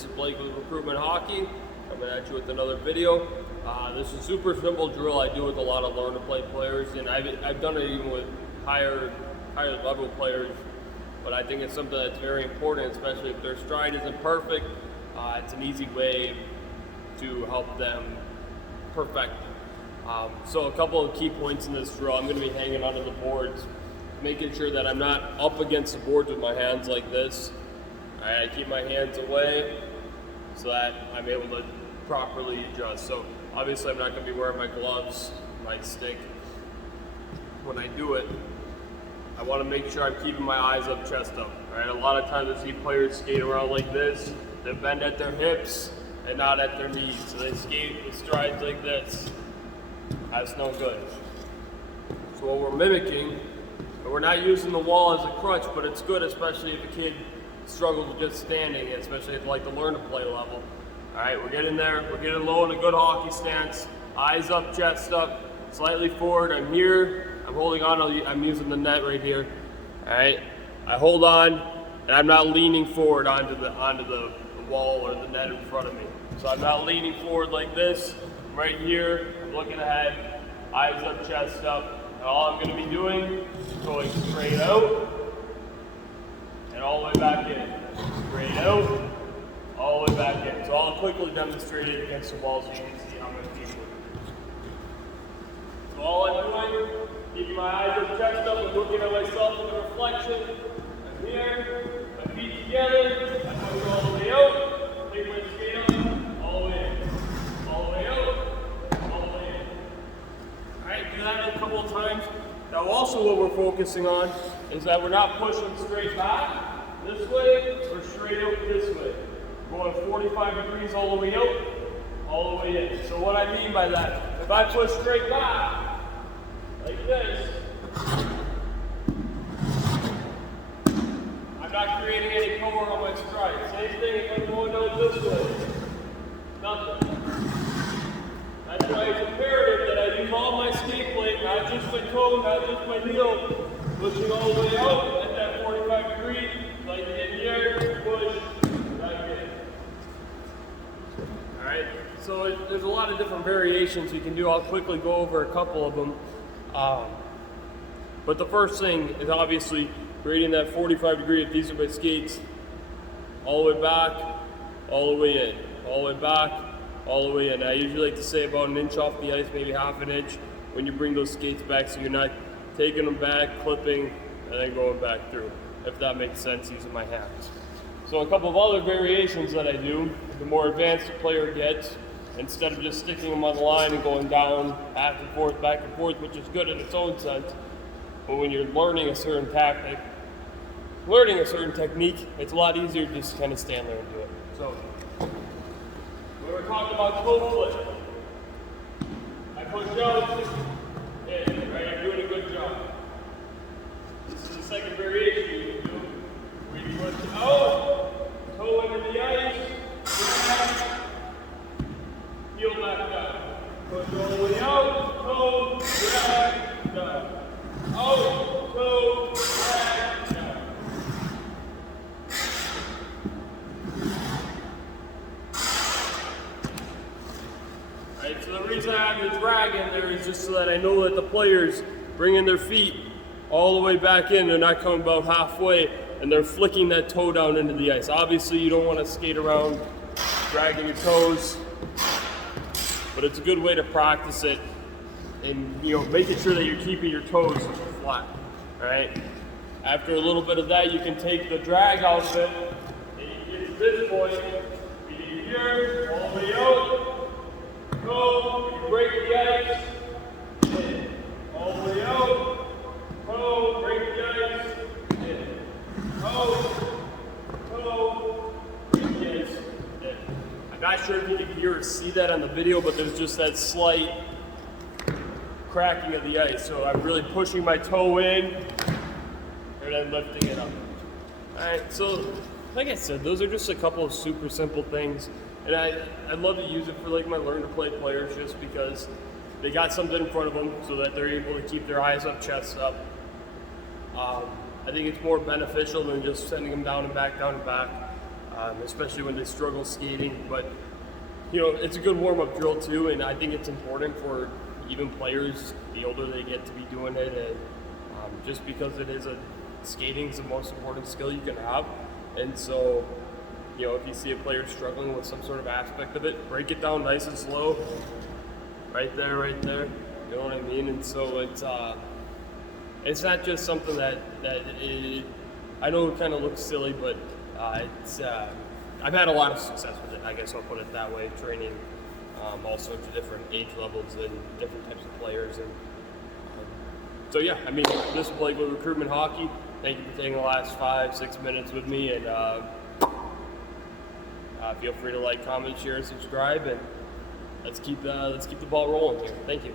This is Blake with Recruitment Hockey. Coming at you with another video. This is a super simple drill I do with a lot of learn to play players, and I've done it even with higher level players, but I think it's something that's very important, especially if their stride isn't perfect. It's an easy way to help them perfect. So a couple of key points in this drill. I'm going to be hanging onto the boards, making sure that I'm not up against the boards with my hands like this. I keep my hands away so that I'm able to properly adjust. So obviously I'm not going to be wearing my gloves, my stick. When I do it, I want to make sure I'm keeping my eyes up, chest up. Right? A lot of times I see players skate around like this. They bend at their hips and not at their knees. So they skate with strides like this. That's no good. So what we're mimicking, and we're not using the wall as a crutch, but it's good, especially if a kid struggles with just standing, especially at like the learn to play level. All right, we're getting there. We're getting low in a good hockey stance. Eyes up, chest up, slightly forward. I'm here. I'm holding on. I'm using the net right here. All right. I hold on, and I'm not leaning forward onto the wall or the net in front of me. So I'm not leaning forward like this. I'm right here. I'm looking ahead. Eyes up, chest up. And all I'm going to be doing is going straight out and all the way back in. Straight out, all the way back in. So I'll quickly demonstrate it against the wall so you can see how my feet work. So all I'm doing, keeping my eyes up, chest up, and looking at myself in the reflection. I'm here, my feet together, I push all the way out, take my skate up, all the way in. All the way out, all the way in. Alright, do that a couple of times. Now also what we're focusing on is that we're not pushing straight back this way or straight out this way. We're going 45 degrees all the way out, all the way in. So what I mean by that, if I push straight back, like this, I'm not creating any power on my stride. Same thing if I'm going down this way. Nothing. That's why it's imperative that I use all my skate plate, not just my toe, not just my heel, pushing all the way out at that 45 degrees, like in here, push, back in. Alright, so there's a lot of different variations you can do. I'll quickly go over a couple of them. But the first thing is obviously creating that 45 degree. If these are my skates, all the way back, all the way in, all the way back, all the way in. I usually like to say about an inch off the ice, maybe half an inch when you bring those skates back, so you're not taking them back, clipping, and then going back through, if that makes sense using my hands. So a couple of other variations that I do, the more advanced the player gets, instead of just sticking them on the line and going down, back and forth, which is good in its own sense, but when you're learning a certain tactic, learning a certain technique, it's a lot easier to just kind of stand there and do it. So, when we're talking about toe flip, I push out, in, right? I'm doing a good job. This is the second variation you can do, where you push out, toe into the ice, back, heel back down. Push all the way out, toe, drag, down. Out, toe, drag, down. Right, so the reason I have the drag in there is just so that I know that the players bringing their feet all the way back in, they're not coming about halfway, and they're flicking that toe down into the ice. Obviously, you don't want to skate around dragging your toes, but it's a good way to practice it, and making sure that you're keeping your toes flat. All right. After a little bit of that, you can take the drag out of it, and you get to this point. You need here, all the way out, go, you break the ice, in, all the way out, go, break the ice, in, go, break the ice, in. I'm not sure if you can hear or see that on the video, but there's just that slight cracking of the ice. So I'm really pushing my toe in and then lifting it up. Alright, so like I said, those are just a couple of super simple things. And I love to use it for like my learn to play players, just because they got something in front of them so that they're able to keep their eyes up, chest up. I think it's more beneficial than just sending them down and back, down and back. especially when they struggle skating. But it's a good warm-up drill too, and I think it's important for even players, the older they get, to be doing it, and just because skating is the most important skill you can have. And so, if you see a player struggling with some sort of aspect of it, break it down nice and slow, right there, you know what I mean? And so it's not just something that I know it kind of looks silly, but I've had a lot of success with it, I guess I'll put it that way, training all sorts of different age levels and different types of players. And so yeah, I mean, this is Blake with Recruitment Hockey. Thank you for taking the last 5-6 minutes with me, and feel free to like, comment, share, and subscribe, and let's keep the ball rolling here. Thank you.